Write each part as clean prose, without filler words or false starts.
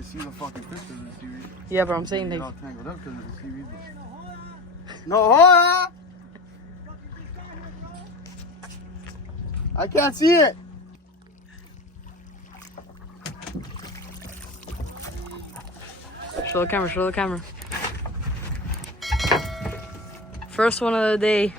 can't see the fucking fish because of the seaweed. Yeah, but I'm saying Get like. all tangled up because of the seaweed. No, hold on! I can't see it! Show the camera, show the camera. First one of the day.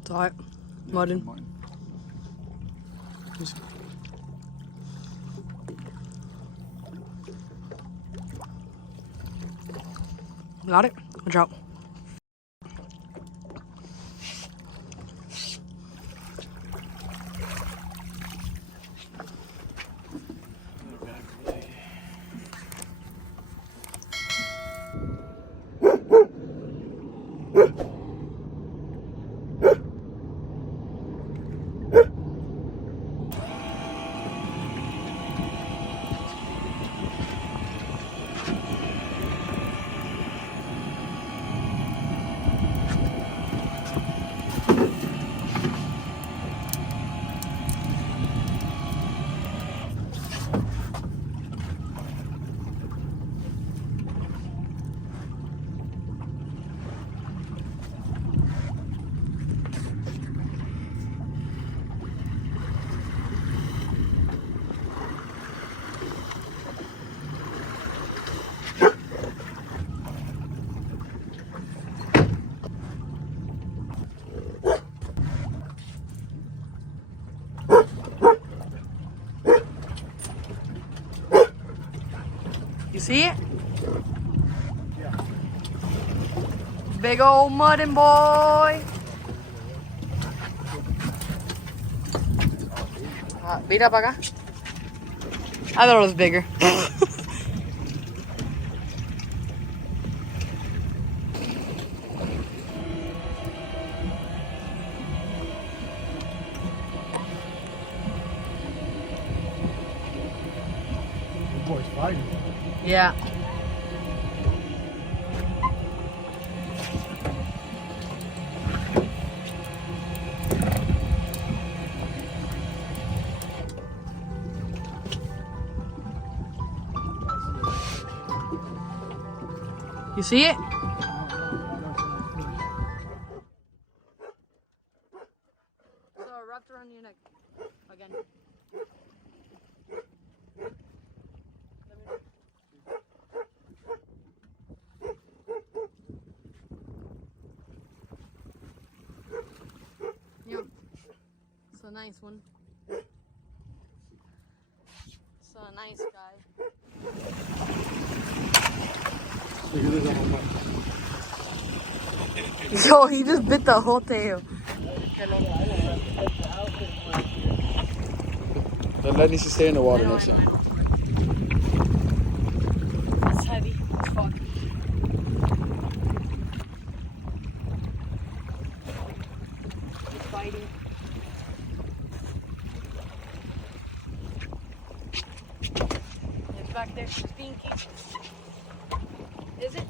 It's alright. Mutton. Got it? Good job. You see it? Yeah. Big old Mutton boy. Mira para acá. I thought it was bigger. The boy's fighting. Yeah. You see it? So wrapped around your neck again. Yeah, it's a nice one. It's a nice guy. Look at this on my Yo, he just bit the whole tail. That lead needs to stay in the water I know, next I know, time. I know. It's heavy as fuck. It's biting. It's back there. It's pinky. Is it?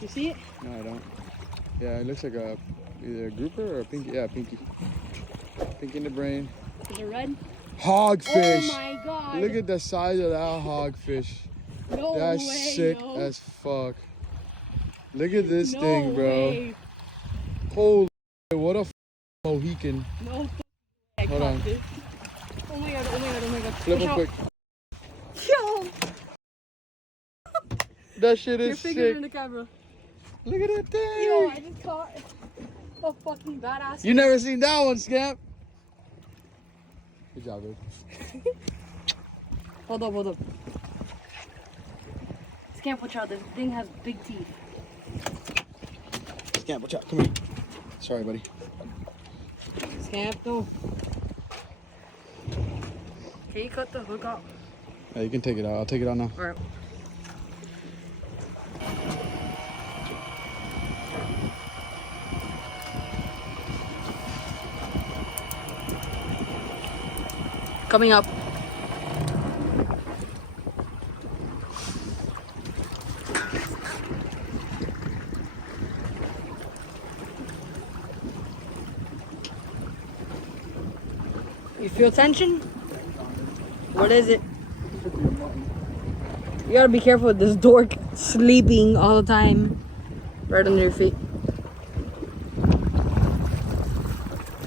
You see it? No, I don't. Yeah, it looks like either a grouper or a pinky. Yeah, pinky. Pinky in the brain. Is it red? Hogfish. Oh my god. Look at the size of that hogfish. No That's way, sick yo. as fuck. Look at this No thing, bro. way. Holy, what a Mohican. No I Hold caught on. this. Oh my god, oh my god, oh my god. Flip Push him out. quick. Yo! That shit Your is finger sick. in the camera. Look at that thing. Yo, I just caught a fucking badass. You never seen that one, Scamp. Good job, dude. Hold up, hold up. Scamp, watch out. This thing has big teeth. Scamp, watch out. Come here. Sorry, buddy. Scamp, no. Can you cut the hook off? Yeah, you can take it out. I'll take it out now. All right. Coming up. You feel tension? What is it? You gotta be careful with this dork sleeping all the time right under your feet.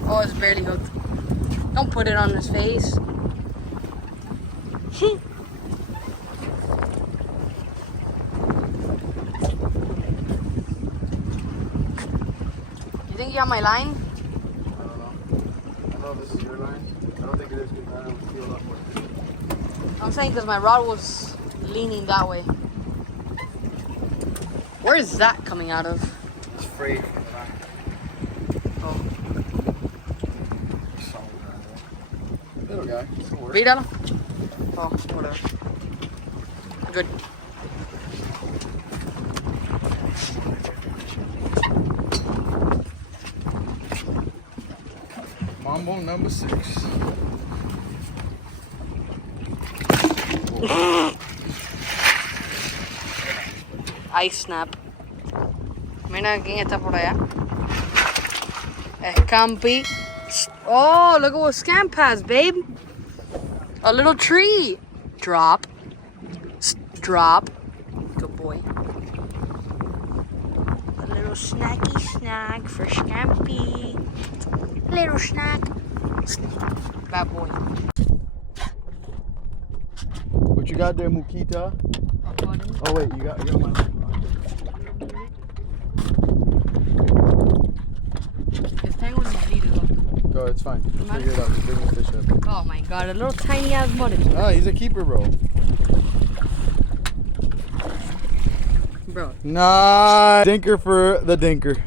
Oh, it's barely hooked. Don't put it on his face. You think you have my line? I don't know. I don't know if this is your line. I don't think it is because I don't feel that way. I'm saying because my rod was leaning that way. Where is that coming out of? It's free. Oh. Little guy. Míralo. Oh, whatever. Good. Mambo number 6. Ice snap. Mira quién está por allá. Scampi. Oh, look at what Scamp has, babe. A little tree. Drop. Drop. Good boy. A little snacky snack for Scampy. Little snack. Bad boy. What you got there, Mukita? Oh wait, you got my line. This tangle is needed. Go, it's fine. Figure it out. Just bring the fish up. Oh my god, a little tiny ass mutton. Ah, he's a keeper, bro. Bro. Nah, dinker for the dinker.